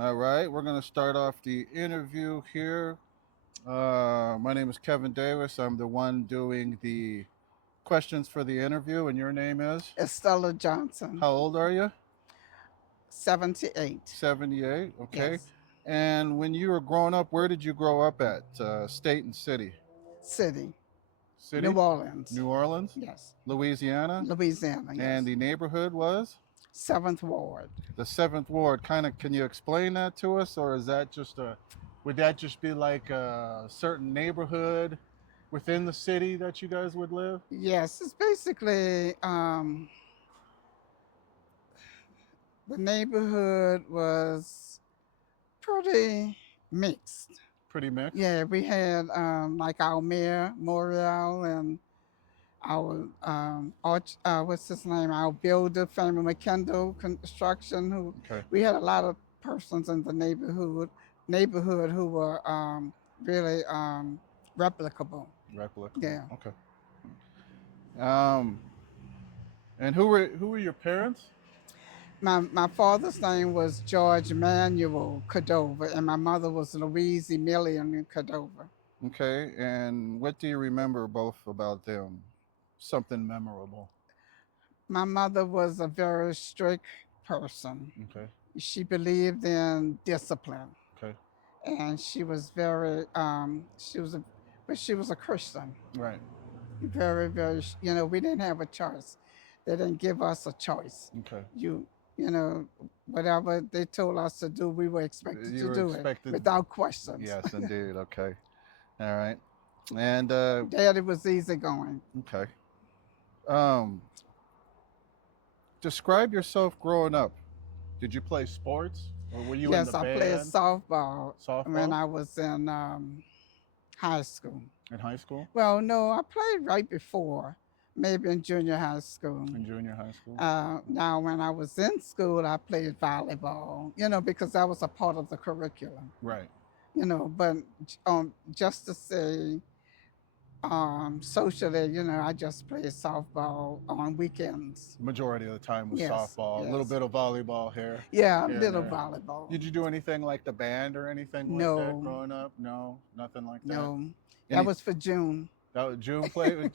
All right, we're going to start off the interview here. My name is Kevin Davis. I'm the one doing the questions for the interview, and your name is? Estelle Johnson, How old are you? 78. 78. Okay. Yes. And when you were growing up, where did you grow up at? State and city? City, New City? Orleans. New Orleans? Yes. Louisiana? Louisiana, And yes. the neighborhood was? Seventh Ward. The Seventh Ward. Kind of, can you explain that to us, or would that just be like a certain neighborhood within the city that you guys would live? Yes, it's basically the neighborhood was pretty mixed. Pretty mixed. Yeah, we had like our mayor, Morial, and our what's his name? Our builder, Family McKendall Construction. Who Okay. we had a lot of persons in the neighborhood who were really replicable. Replicable. Yeah. Okay. Um, and who were your parents? My father's name was George Manuel Cordova, and my mother was Louise Emilian Cordova. Okay. And what do you remember both about them? Something memorable. My mother was a very strict person. Okay. She believed in discipline, Okay. and she was very but she was a Christian. Right. Very, very. We didn't have a choice. They didn't give us a choice. Okay. You know, whatever they told us to do, we were expected You to were do it expected. without questions. Yes, indeed. Okay. All right. And Daddy was easygoing. okay. Um, Describe yourself growing up. Did you play sports, or were you in the Yes, I played band? softball when Softball I was in high school. in high school? Well, no, I played right before, maybe in junior high school. In junior high school? Now, when I was in school, I played volleyball, because that was a part of the curriculum, Right. but just to say, socially, I just played softball on weekends. Majority of the time was Yes, softball. A little yes. bit of volleyball here. Yeah, a Here and little there. volleyball. Did you do anything like the band or anything like that No, growing up? No, nothing like that. no. That Any was for June. that was June played.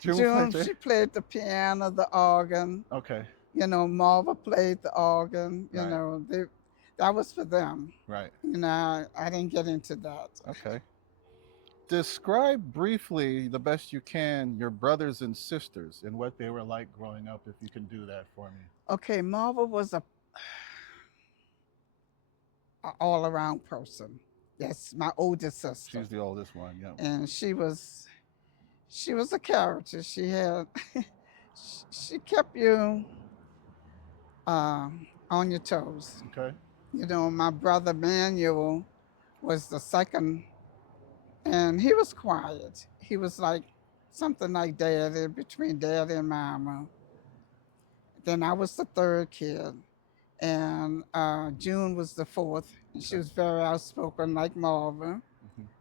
June June, played there? she played the piano, the organ. Okay. Marva played the organ. Right. That was for them. Right. I didn't get into that. Okay. Describe briefly, the best you can, your brothers and sisters and what they were like growing up, if you can do that for me. Okay, Marva was a all around person. That's my oldest sister, She's the oldest one, yeah. and she was a character. She had she kept you on your toes. Okay. My brother Manuel was the second, and he was quiet. He was like something like daddy, between daddy and mama. Then I was the third kid, and June was the fourth. And she Okay. was very outspoken, like Marvin.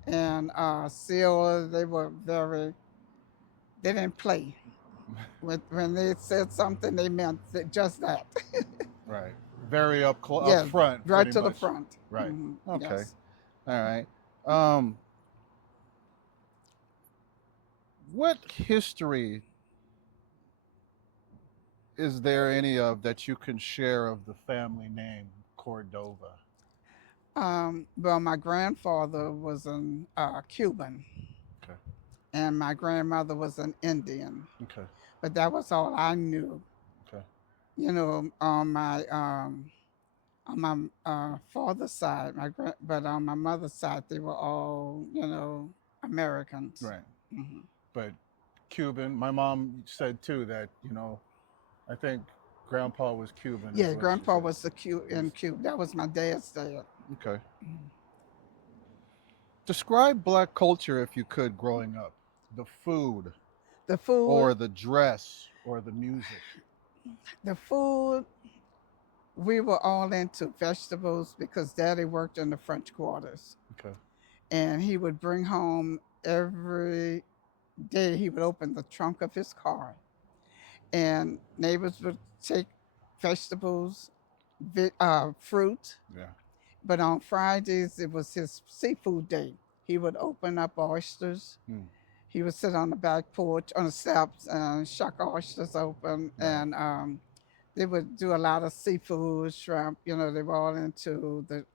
Hmm. And Seal, they didn't play. When they said something, they meant just that. Right. Very up Yeah, up front, right pretty to the much. front. Right. Okay. Yes. All right. Um, what history is there any of that you can share of the family name Cordova? Well, my grandfather was an Cuban, Okay. and my grandmother was an Indian. Okay. But that was all I knew. Okay. On my father's side, but on my mother's side, they were all Americans. Right. Hmm. But Cuban. My mom said too that I think Grandpa was Cuban. Is Yeah, what she grandpa said. was in Cuba. That was my dad's dad. Okay. Mhm. Describe black culture if you could growing up. The food, The or food, the dress, or the music. the food, we were all into vegetables because daddy worked in the French quarters. Okay. And he would bring home every day, he would open the trunk of his car, and neighbors would take vegetables, fruit, Yeah. But on Fridays, it was his seafood day. He would open up oysters. Hmm. He would sit on the back porch on the steps and shuck oysters open. Right. And they would do a lot of seafood, shrimp. You know, they were all into the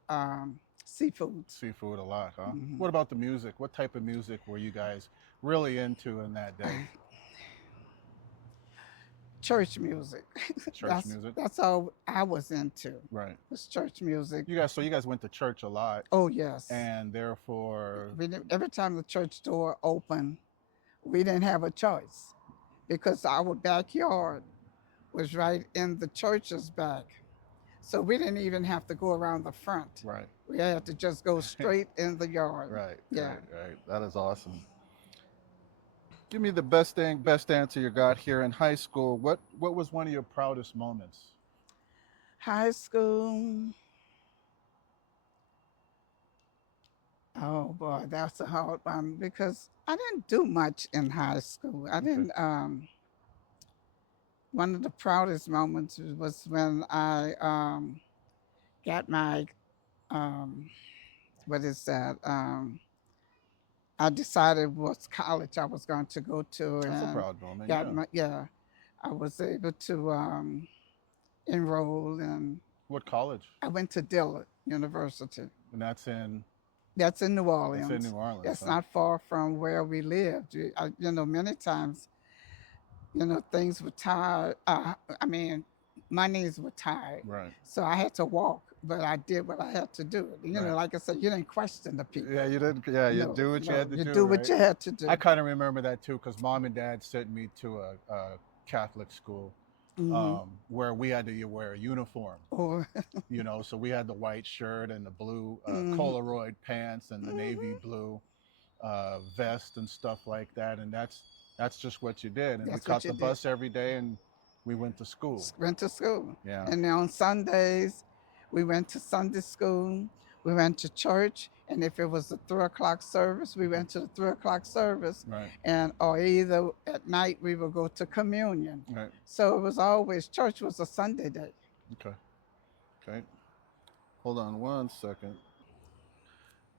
seafood. Seafood a lot, huh? Hmm. What about the music? What type of music were you guys really into in that day? Church music. Church music? That's all I was into. Right. Was church music. So you guys went to church a lot, Oh yes. and therefore, Every time the church door opened, we didn't have a choice because our backyard was right in the church's back. So we didn't even have to go around the front. right, We had to just go straight in the yard. right, Yeah. right. That is awesome. Give me the best answer you got here in high school. What was one of your proudest moments? High school. Oh boy, that's a hard one because I didn't do much in high school. I Okay. didn't. One of the proudest moments was when I got my um, what is that? I decided what college I was going to go to, That's a and proud moment. got Yeah. my yeah. I was able to enroll, and What college? I went to Dillard University. And that's in That's in New Orleans. New Orleans. That's huh? not far from where we lived. Many times, things were tied. I mean, my knees were tied. Right. So I had to walk, but I did what I had to do. Right. Like I said, you didn't question the people. Yeah, you didn't. Yeah, you No, do what you no, had to you do. do what right? you had to do. I kind of remember that too, because mom and dad sent me to a Catholic school Mhm. where we had to wear a uniform. Or So we had the white shirt and the blue Mhm. Polaroid pants and the navy Mhm. blue vest and stuff like that. And that's just what you did. And we That's caught what you the did. bus every day and we went to school. Went to school. Yeah. And then on Sundays, we went to Sunday school. We went to church. And if it was a 3 o'clock service, we went to the 3 o'clock service. Right. Or either at night we would go to communion. Right. So it was always, church was a Sunday day. Okay. Okay. Hold on one second.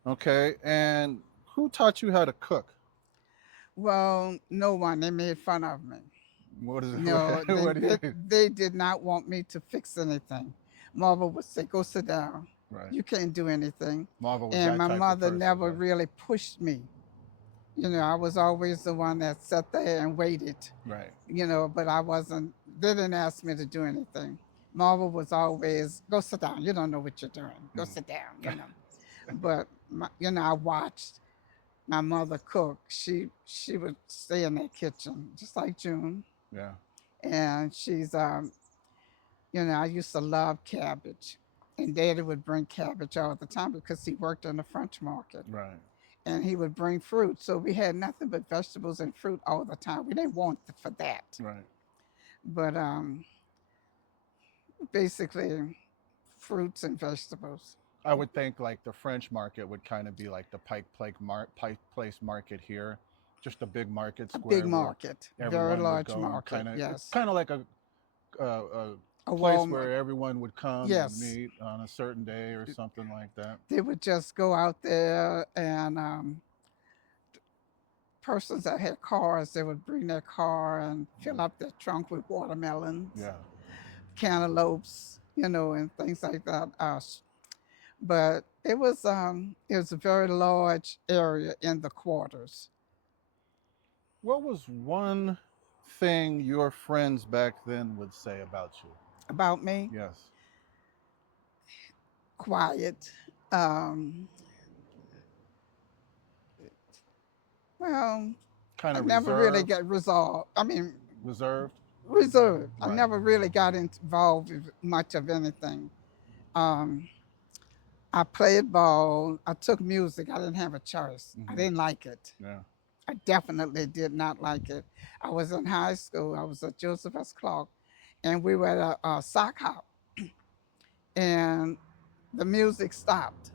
Okay. And who taught you how to cook? Well, no one. They made fun of me. What is it? No, What do you they did not want me to fix anything. Marva would say, go sit down. Right. You can't do anything. Marva was And that my type of mother person, never right? really pushed me. I was always the one that sat there and waited, Right. but they didn't ask me to do anything. Marva was always, go sit down. You don't know what you're doing. Go sit down, But, I watched my mother cook. She would stay in that kitchen, just like June. Yeah. And she's, I used to love cabbage. And Daddy would bring cabbage all the time because he worked in the French market. Right. And he would bring fruit. So we had nothing but vegetables and fruit all the time. We didn't want for that. Right. But basically, fruits and vegetables. I would think like the French market would kind of be like the Pike Place market here, just a big market A square. big market, very large market. Yes. Kind of like a A place Walmart. where everyone would come Yes. and meet on a certain day or something like that. They would just go out there, and persons that had cars, they would bring their car and fill up their trunk with watermelons, Yeah. cantaloupes, and things like that. But it was a very large area in the quarters. What was one thing your friends back then would say about you? About me, Yes. quiet. Well, Kind I of never reserved. really got resolved. I mean, Reserved. reserved. I Right. never really got involved with much of anything. Um, I played ball. I took music. I didn't have a choice. I Mhm. didn't like it. Yeah. I definitely did not like it. I was in high school. I was at Joseph S. Clark, and we were at a sock hop, and the music stopped.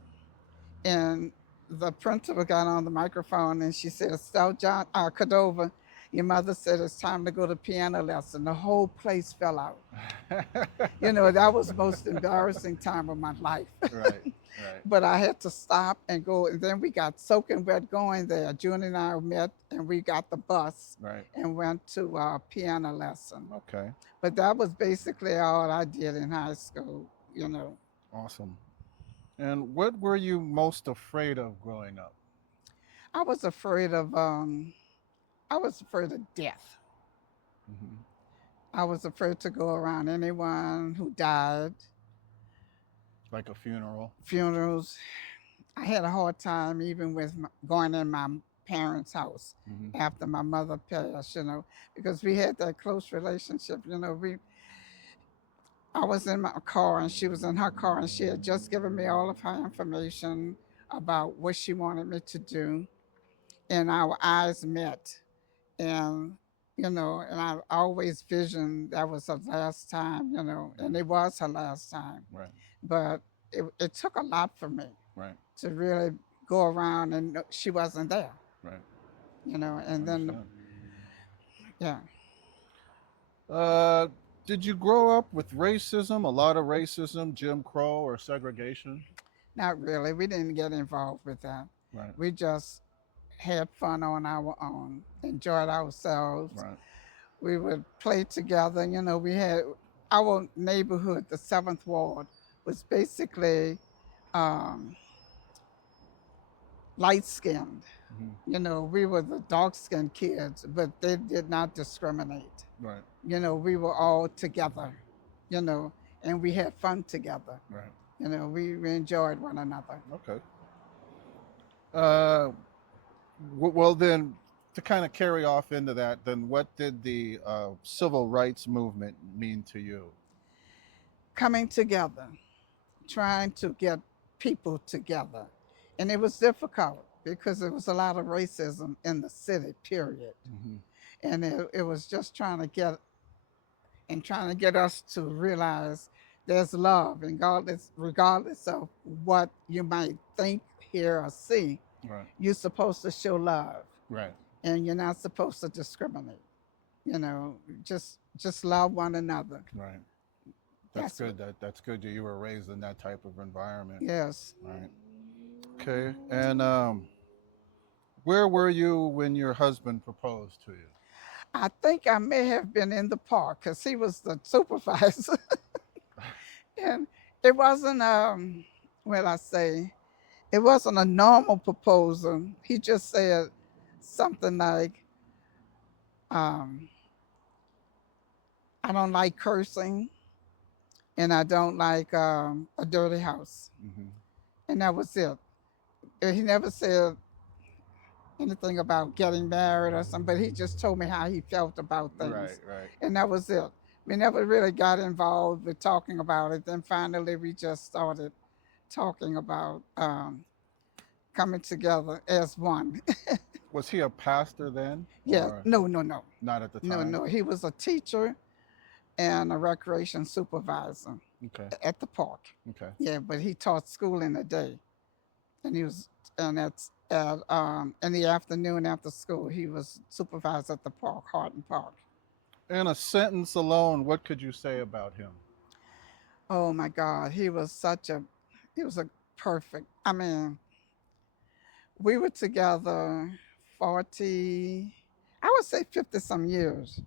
And the principal got on the microphone, and she said, Estelle Cordova, Your mother said it's time to go to piano lesson. The whole place fell out. That was the most embarrassing time of my life. Right, right, But I had to stop and go. And then we got soaking wet going there. June and I met, and we got the bus right. and went to a piano lesson. Okay, But that was basically all I did in high school. awesome. And what were you most afraid of growing up? I was afraid of death. Hmm. I was afraid to go around anyone who died, Like a funeral? funerals. I had a hard time even with going in my parents' house Hmm. after my mother passed, because we had that close relationship. I was in my car and she was in her car, and she had just given me all of her information about what she wanted me to do, and our eyes met, and and I always visioned that was her last time, and it was her last time. Right, But it took a lot for me right, to really go around and she wasn't there, right. and then Understand. yeah, Uh, did you grow up with racism, a lot of racism, Jim Crow, or segregation? not really. We didn't get involved with that. Right, We just had fun on our own, enjoyed ourselves. right, We would play together. We had our neighborhood, the Seventh Ward, was basically um, light skinned. hmm, We were the dark skinned kids, but they did not discriminate. right, We were all together, you know, and we had fun together. right. We enjoyed one another. Okay. Uh, well, then, to kind of carry off into that, then what did the civil rights movement mean to you? Coming together, trying to get people together. And it was difficult because there was a lot of racism in the city, period. Hmm. And it was just trying to get us to realize there's love, and regardless of what you might think, hear, or see, Right, you're supposed to show love, right, and you're not supposed to discriminate. You know, just love one another. right. That's That's what. good. That's good that you were raised in that type of environment. Yes, Right. Okay. And where were you when your husband proposed to you? I think I may have been in the park because he was the supervisor, and it wasn't well, I say it wasn't a normal proposal. He just said something like, um, "I don't like cursing, and I don't like a dirty house," Hmm. and that was it. And he never said anything about getting married or something, but he just told me how he felt about Right, things, right, and that was it. We never really got involved with talking about it. Then finally, we just started talking about coming together as one. Was he a pastor then, Yeah, or no, no, no, not at the no, time? no. He was a teacher and a recreation supervisor Okay, at the park. okay. Yeah, but he taught school in the day, and he was, and that's at in the afternoon after school. He was supervisor at the park, Horton Park. In a sentence alone, what could you say about him? Oh my God, he was a perfect. I mean, we were together 40, I would say 50 some years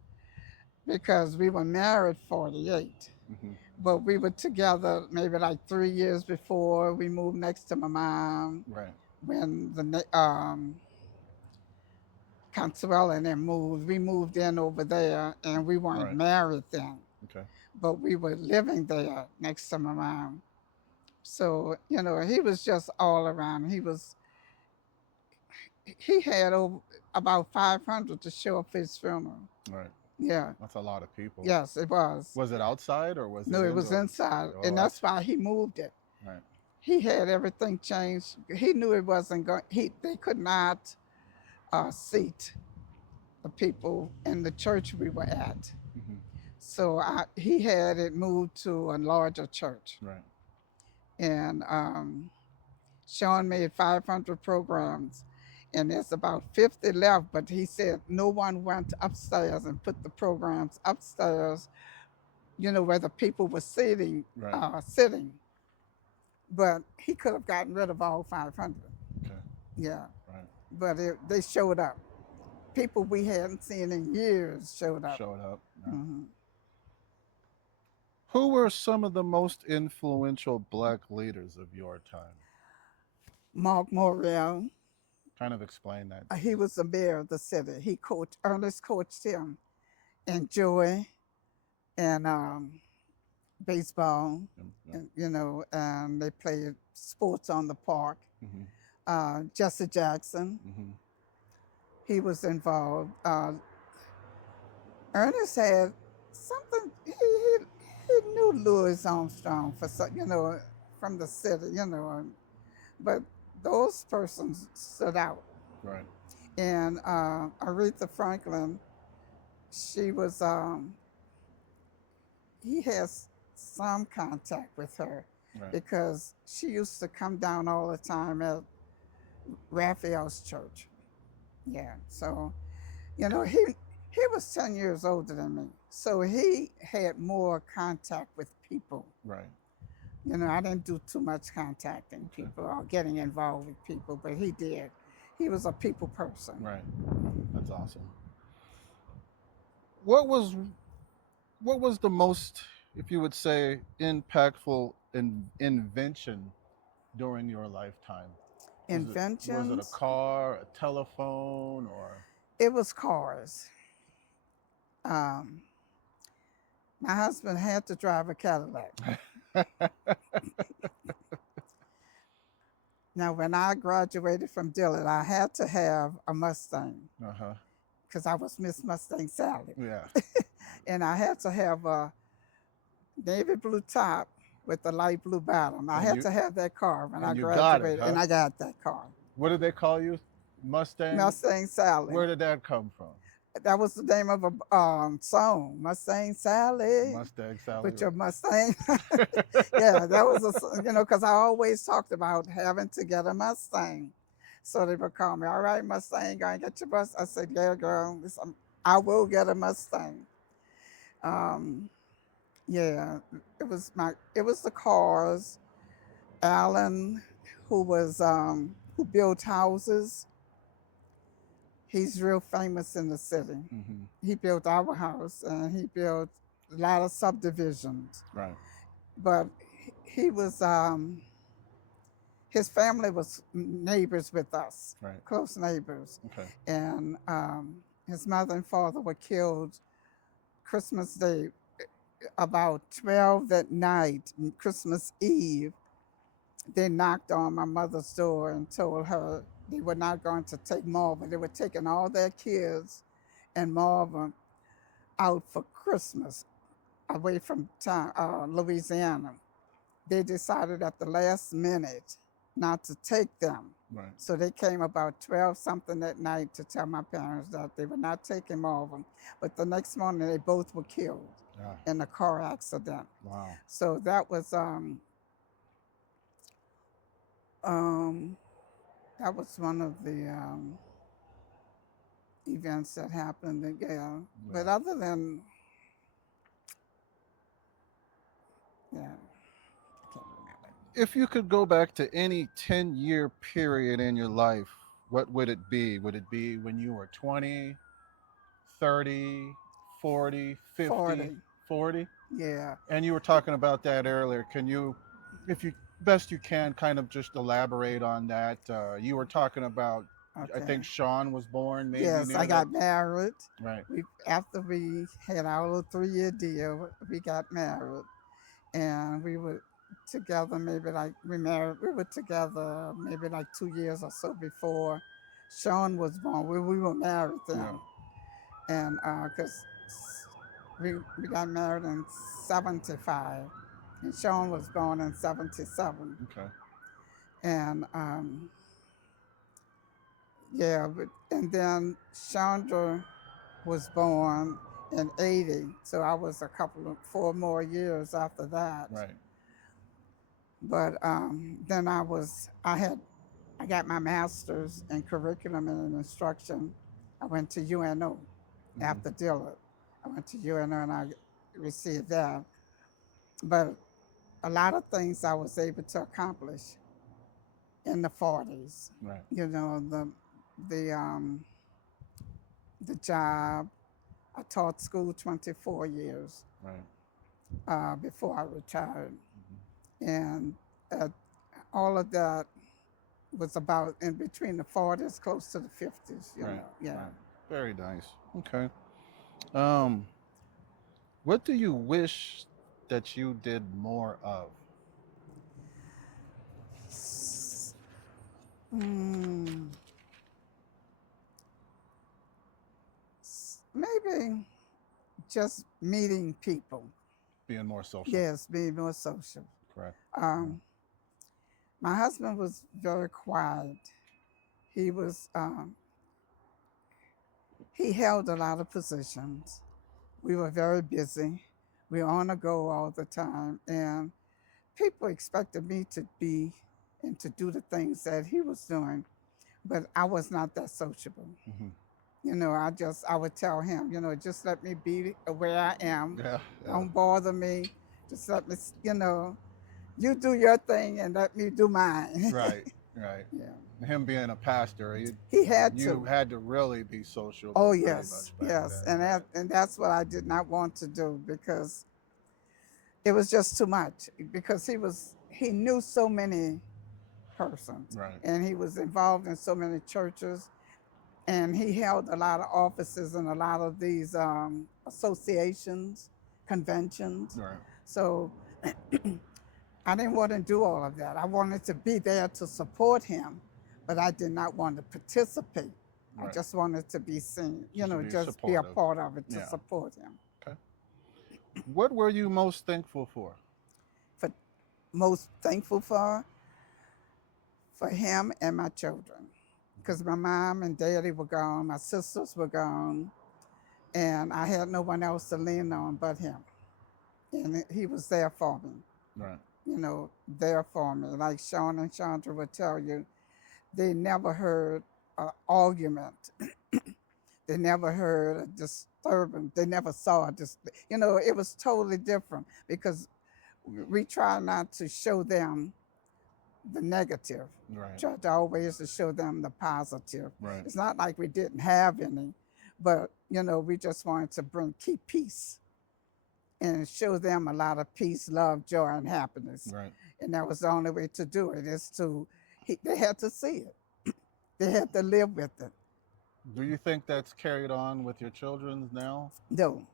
because we were married 48. Hmm. But we were together maybe like 3 years before we moved next to my mom Right, when the Consuela and them moved. We moved in over there and we weren't right. married then, Okay, but we were living there next to my mom. So, he was just all around. He had over about 500 to show up for his funeral. right. Yeah. That's a lot of people. Yes, it was. Was it outside or was it No, it was indoor? inside, Oh, and that's why he moved it. right. He had everything changed. He knew it wasn't going. They could not seat the people in the church we were at. Hmm. So he had it moved to a larger church, Right. and Sean made 500 programs, and there's about 50 left. But he said no one went upstairs and put the programs upstairs, where the people were Right. sitting. But he could have gotten rid of all 500. Okay. Yeah, Right. but they showed up. People we hadn't seen in years showed up. Showed up. Yeah. Hmm. Who were some of the most influential black leaders of your time? Mark Morrell, Kind of explain that. he was the mayor of the city. Ernest coached him, and Joey, and baseball, Yeah. and they played sports on the park. Mm-hmm. Jesse Jackson, Mm-hmm. he was involved. Ernest had something. He knew Louis Armstrong from the city, but those persons stood out. Right. And Aretha Franklin, she was. He has some contact with her Right. because she used to come down all the time at Raphael's church. Yeah, so he was 10 years older than me, so he had more contact with people. Right. I didn't do too much contacting people or getting involved with people, but he did. He was a people person. Right. That's awesome. What was the most, if you would say, impactful invention during your lifetime? Inventions? Was it a car, a telephone, or? It was cars. My husband had to drive a Cadillac. Now, when I graduated from Dillard, I had to have a Mustang Uh-huh. because I was Miss Mustang Sally. Yeah. And I had to have a navy blue top with a light blue bottom. I had to have that car when I you got it, graduated, huh? and I got that car. What did they call you? Mustang? Mustang Sally. Where did that come from? That was the name of a song, Mustang Sally. Mustang Sally. With your Mustang. Yeah, that was because I always talked about having to get a Mustang. So they would call me, all right, Mustang, go and get your bus. I said, yeah, girl, I will get a Mustang. Yeah, it was the cars. Alan, who built houses. He's real famous in the city. Mm-hmm. He built our house, and he built a lot of subdivisions. Right. But he was, his family was neighbors with us, Right. close neighbors. Okay. And his mother and father were killed Christmas Day, about 12 at night, Christmas Eve. They knocked on my mother's door and told her they were not going to take Marvin. They were taking all their kids and Marvin out for Christmas away from Louisiana. They decided at the last minute not to take them. Right. So they came about 12 something at night to tell my parents that they were not taking Marvin. But the next morning they both were killed in a car accident. Wow. So that was one of the events that happened. Yeah. But other than, yeah, I can't remember. If you could go back to any 10-year period in your life, what would it be? Would it be when you were 20, 30, 40, 50? 40? Yeah. And you were talking about that earlier. Can you, if you best you can, kind of just elaborate on that? You were talking about, I think Sean was born maybe. Yes, I got married. Right. After we had our little 3-year deal, we got married. And we were together we were together maybe like 2 years or so before Sean was born. We were married then. Yeah. And because we got married in 75. And Sean was born in 77. Okay. And and then Chandra was born in 80. So I was 4 more years after that. Right. But then I I got my master's in curriculum and instruction. I went to UNO Mm-hmm. after Dillard. I went to UNO and I received that. But a lot of things I was able to accomplish in the 40s. Right. You know, the um, the job. I taught school 24 years Right. before I retired, Mm-hmm. and uh, all of that was about in between the 40s, close to the 50s. You Right. know, yeah. Right. Very nice. Okay. Um, what do you wish that you did more of? Mm, maybe just meeting people. Being more social. Yes, being more social. Correct. Yeah. Um, my husband was very quiet. He was he held a lot of positions. We were very busy. We were on the go all the time, and people expected me to be and to do the things that he was doing, but I was not that sociable. Mm-hmm. You know, I would tell him, you know, just let me be where I am. Yeah. Yeah. Don't bother me. Just let me, you know, you do your thing and let me do mine. Right. Right. Yeah. Him being a pastor, He had you to. had to really be sociable Oh pretty yes, much back yes, then. and Right. that's what I did not want to do because it was just too much. Because he knew so many persons, Right. and he was involved in so many churches, and he held a lot of offices in a lot of these associations, conventions. Right. So I didn't want to do all of that. I wanted to be there to support him, but I did not want to participate. I Right. just wanted to be seen, you Just to know, be just be a supportive. part of it to Yeah. support him. Okay. What were you most thankful for? For most thankful for him and my children, because my mom and daddy were gone, my sisters were gone, and I had no one else to lean on but him. And he was there for me, Right. you know, there for me. Like Sean and Chandra would tell you, they never heard an argument. They never heard a disturbance. They never saw a you know, it was totally different because we try not to show them the negative. Right. Try to always to show them the positive. Right. It's not like we didn't have any, but you know, we just wanted to keep peace and show them a lot of peace, love, joy, and happiness. Right. And that was the only way to do it. Is to they had to see it. They had to live with it. Do you think that's carried on with your children now? No,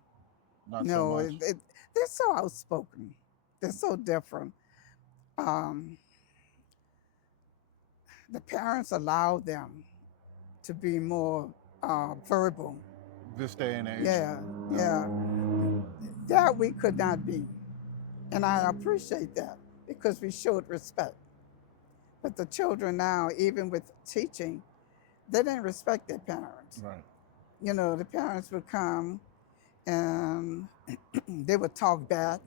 Not so no, much. they're so outspoken. They're so different. Um, the parents allow them to be more verbal. This day and age. Yeah, yeah. That we could not be. And I appreciate that because we showed respect. But the children now, even with teaching, they didn't respect their parents. Right. You know, the parents would come and they would talk back.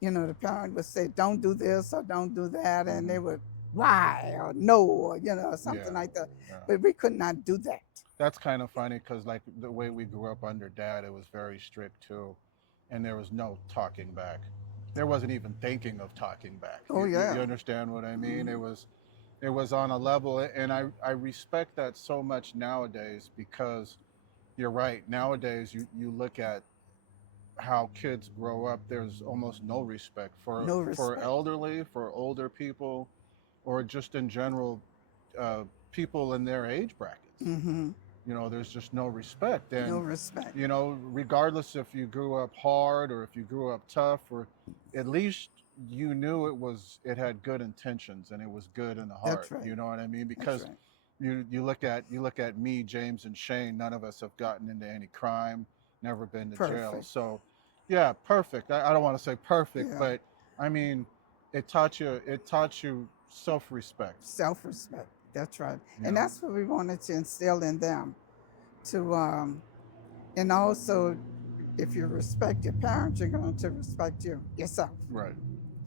You know, the parent would say, don't do this or don't do that. And they would, why or no, or, you know, something Yeah. like that. Yeah. But we could not do that. That's kind of funny because, like, the way we grew up under dad, it was very strict too, and there was no talking back. There wasn't even thinking of talking back. Oh, yeah. You understand what I mean? It was on a level, and I respect that so much nowadays because you're right. Nowadays, you look at how kids grow up. There's almost no respect No for respect. elderly, for older people, or just in general, people in their age brackets. Mm-hmm. You know, there's just no respect. No And, respect. you know, regardless if you grew up hard or if you grew up tough, or at least you knew it had good intentions and it was good in the heart. That's right. You know what I mean? That's Because right. you look at me, James, and Shane. None of us have gotten into any crime, never been to jail. Perfect. So, yeah, perfect. I don't want to say perfect, Yeah. but I mean, it taught you self-respect. Self-respect. That's right. Yeah. And that's what we wanted to instill in them. To and also, if you respect your parents, you're going to respect yourself Right.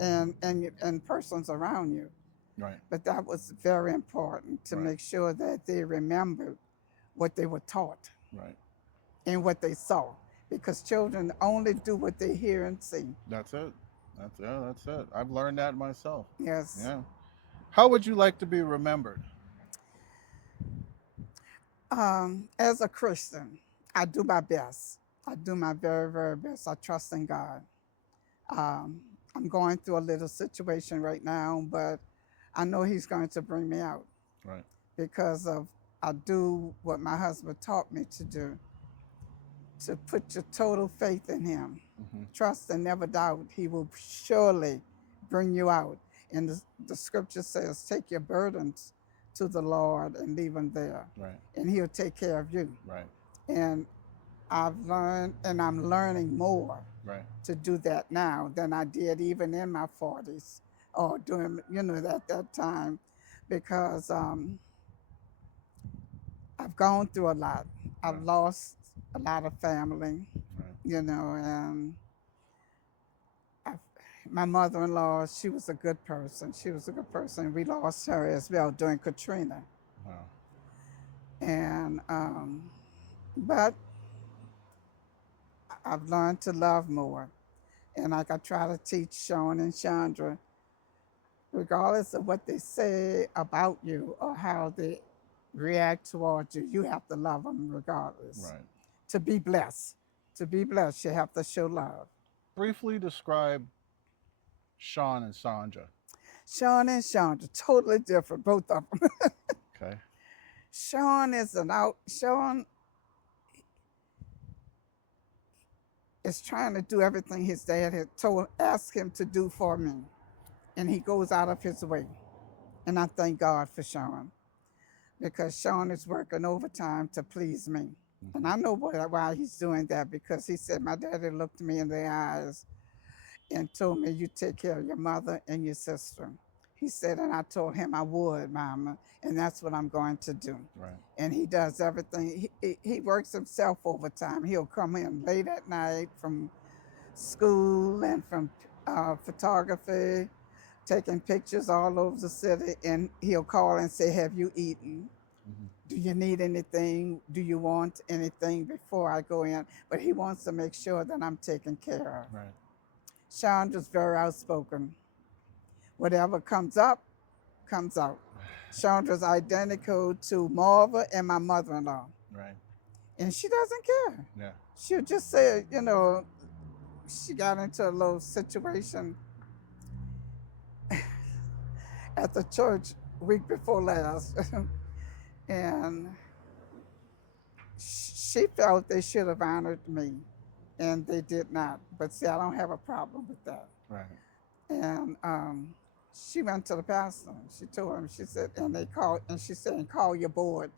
and persons around you. Right. But that was very important to Right. make sure that they remembered what they were taught Right. and what they saw, because children only do what they hear and see. That's it. That's it. I've learned that myself. Yes. Yeah. How would you like to be remembered? As a Christian, I do my best. I do my very, very best. I trust in God. Um, I'm going through a little situation right now, but I know He's going to bring me out Right. because of I do what my husband taught me to do, to put your total faith in Him. Mm-hmm. Trust and never doubt. He will surely bring you out. And the scripture says, take your burdens to the Lord and leave them there, Right. and He'll take care of you. Right. And I've learned, and I'm learning more Right. to do that now than I did even in my 40s or during, at that time, because I've gone through a lot. I've Right. lost a lot of family, Right. and I've, my mother-in-law, she was a good person. She was a good person. We lost her as well during Katrina. Wow. And, but I've learned to love more. And like I try to teach Sean and Chandra, regardless of what they say about you or how they react towards you, you have to love them regardless. Right. To be blessed, you have to show love. Briefly describe Sean and Sandra. Sean and Chandra, totally different, both of them. Okay. Sean is trying to do everything his dad had asked him to do for me. And he goes out of his way. And I thank God for Sean, because Sean is working overtime to please me. Mm-hmm. And I know why he's doing that, because he said, my daddy looked me in the eyes and told me, you take care of your mother and your sister. He said, and I told him I would, Mama, and that's what I'm going to do. Right. And he does everything. He works himself overtime. He'll come in late at night from school and from photography, taking pictures all over the city, and he'll call and say, have you eaten? Mm-hmm. Do you need anything? Do you want anything before I go in? But he wants to make sure that I'm taken care of. Right. Chandra's very outspoken. Whatever comes up, comes out. Chandra's identical to Marva and my mother-in-law. Right. And she doesn't care. Yeah. She'll just say, she got into a little situation at the church week before last. And she felt they should have honored me, and they did not. But see, I don't have a problem with that. Right. And she went to the pastor. She told him, she said, and they called, and she said, call your board.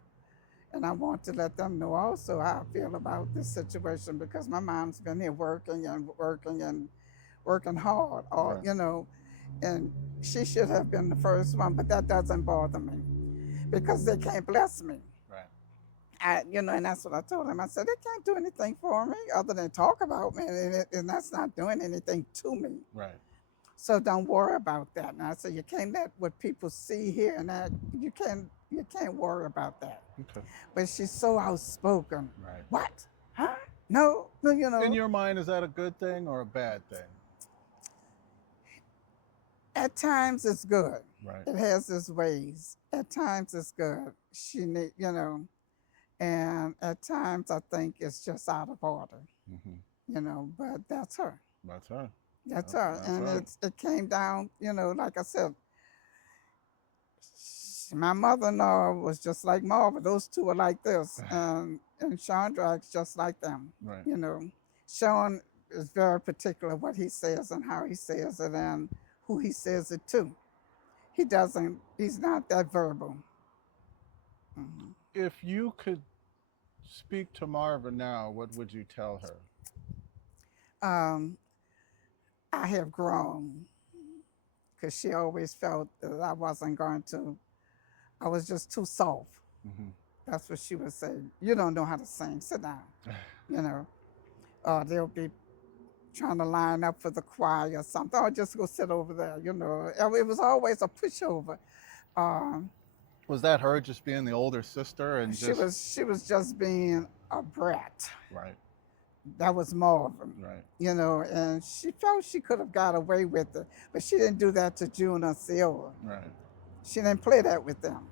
And I want to let them know also how I feel about this situation, because my mom's been here working hard, Right. and she should have been the first one, but that doesn't bother me, because they can't bless me. Right. And that's what I told him. I said, they can't do anything for me other than talk about me, and that's not doing anything to me. Right. So don't worry about that. And I said, you can't let what people see here and that. You can't worry about that. Okay. But she's so outspoken. Right. What? Huh? No, In your mind, is that a good thing or a bad thing? At times it's good. Right. It has its ways. At times it's good. And at times I think it's just out of order. Mm-hmm. But that's her. That's her. That's her. And right. it came down, like I said, my mother-in-law was just like Marva. Those two are like this. And Chandra is just like them. Right. Sean is very particular what he says and how he says it and who he says it to. He's not that verbal. Mm-hmm. If you could speak to Marva now, what would you tell her? I have grown, because she always felt that I was just too soft. Mm-hmm. That's what she would say. You don't know how to sing, sit down. Or they'll be trying to line up for the choir or something. Or just go sit over there, you know. It was always a pushover. Um, Was that her just being the older sister and just she was just being a brat. right, That was Marvin, right, you know, and she felt she could have got away with it, but she didn't do that to June or Silver. right? She didn't play that with them.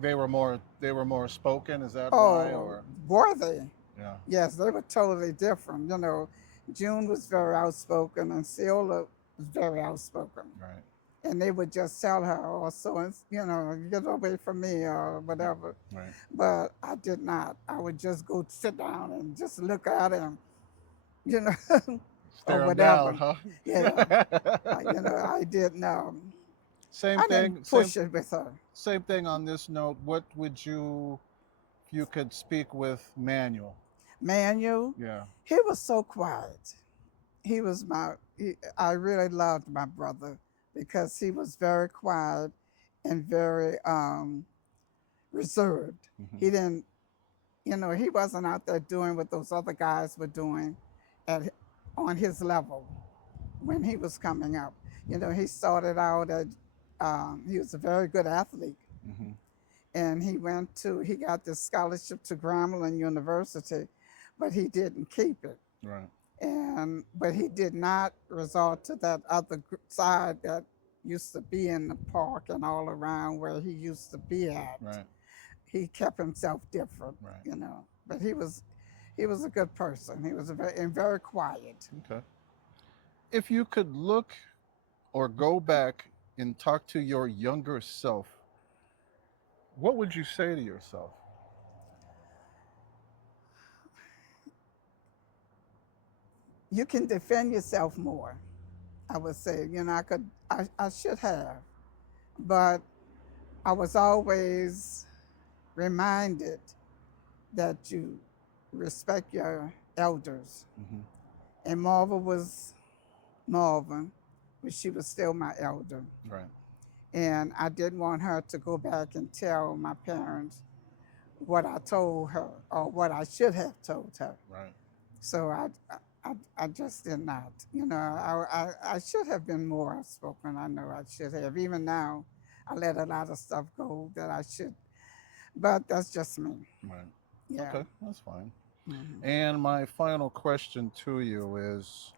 They were more spoken. Is that why, Oh, or were they? yeah, Yes, they were totally different. You know, June was very outspoken and Ceola was very outspoken. right, And they would just tell her, or so, you know, get away from me or whatever. right? But I did not. I would just go sit down and just look at him, you know, or Stare him down, whatever. huh? Yeah, you know, I didn't. Same I didn't thing. Same push it with her. same thing on this note. What would you, if you could speak with Manuel? Manuel, Yeah. he was so quiet. He was I really loved my brother because he was very quiet and very reserved. Hmm. He didn't, you know, he wasn't out there doing what those other guys were doing at on his level when he was coming up. You know, he started out at, he was a very good athlete. Hmm. And he got this scholarship to Grambling University, but he didn't keep it. Right. But he did not resort to that other side that used to be in the park and all around where he used to be at. Right. He kept himself different, Right. you know. But he was a good person. He was very quiet. Okay. If you could look or go back and talk to your younger self, what would you say to yourself? You can defend yourself more. I would say, you know, I should have, but I was always reminded that you respect your elders. Hmm. And Marva was Marvin, but she was still my elder. Right. And I didn't want her to go back and tell my parents what I told her or what I should have told her. Right. So I just did not. You know, I should have been more outspoken. I know I should have. Even now, I let a lot of stuff go that I should. But that's just me. Right. Yeah. Okay, that's fine. Mhm. And my final question to you is,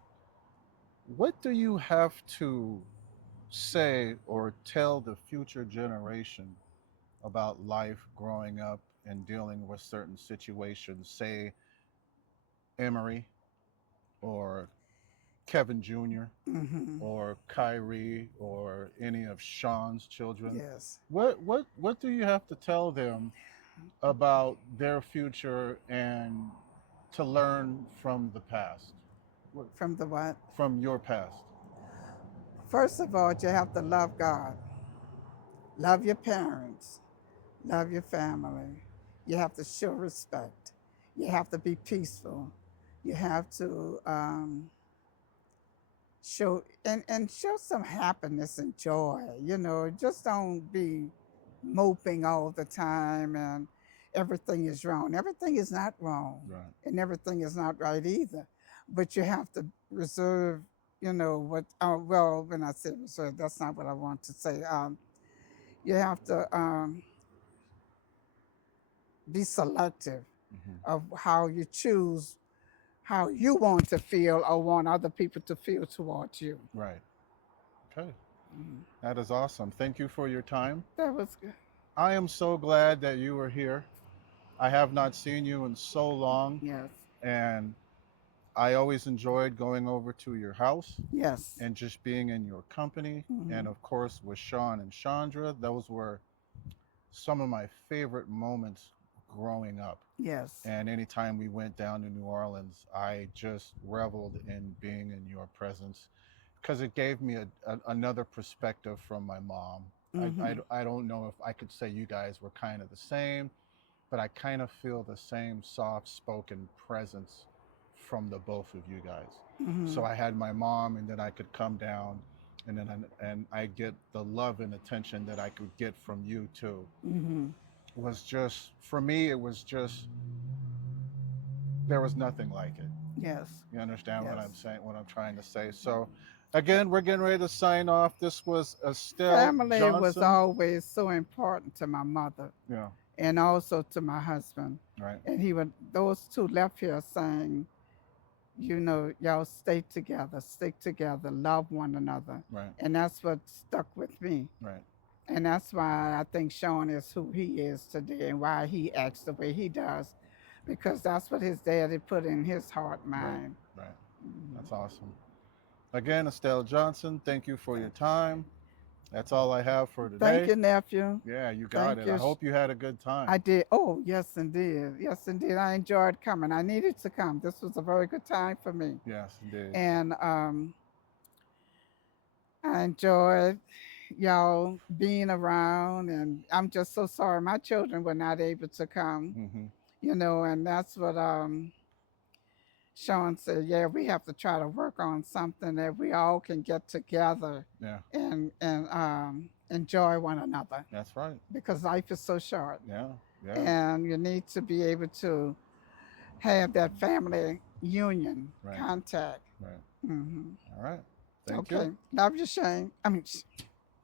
what do you have to say or tell the future generation about life growing up and dealing with certain situations? Say Emery or Kevin Jr. Mhm. or Kyrie or any of Sean's children. Yes. What do you have to tell them about their future and to learn from the past? From the what? From your past. First of all, you have to love God, love your parents, love your family. You have to show respect. You have to be peaceful. You have to and show some happiness and joy. You know, just don't be moping all the time and everything is wrong. Everything is not wrong, Right. and everything is not right either. But you have to reserve. You know what? Well, when I say reserve, that's not what I want to say. You have to be selective Hmm. of how you choose how you want to feel or want other people to feel towards you. Right. Okay. Mhm. That is awesome. Thank you for your time. That was good. I am so glad that you were here. I have not seen you in so long, Yes. and I always enjoyed going over to your house Yes. and just being in your company. And Mhm. of course, with Sean and Chandra, those were some of my favorite moments growing up. Yes. And anytime we went down to New Orleans, I just reveled in being in your presence because it gave me another perspective from my mom. Mhm. I don't know if I could say you guys were kind of the same, but I kind of feel the same soft spoken presence from the both of you guys. So Mhm. I had my mom, and then I could come down, and then I get the love and attention that I could get from you too. Mhm. Was just for me, it was just there was nothing like it. Yes. You understand what Yes. I'm saying, what I'm trying to say? So, again, we're getting ready to sign off. This was Estelle Family was Johnson. always so important to my mother Yeah, and also to my husband. right, And he would, those two left here saying, you know, y'all stay together, stick together, love one another. right, And that's what stuck with me. right, And that's why I think Sean is who he is today and why he acts the way he does, because that's what his daddy put in his heart right, mind. right. Mhm. That's awesome. Again, Estelle Johnson, thank you for your time. That's all I have for Thank today. you, nephew. Yeah, you got Thank it. you. I hope you had a good I time. did. Oh, yes, indeed. Yes, indeed. I enjoyed coming. I needed to come. This was a very good time for me. Yes, indeed. And I enjoyed y'all being around. And I'm just so sorry my children were not able to come, Hmm. you know, and that's what Sean said, yeah, we have to try to work on something that we all can get together Yeah, and enjoy one another that's right. because life is so short. Yeah, yeah, And you need to be able to have that family union right, contact. right. Hmm. All right. Thank you. Okay. Love you, Shane. I mean,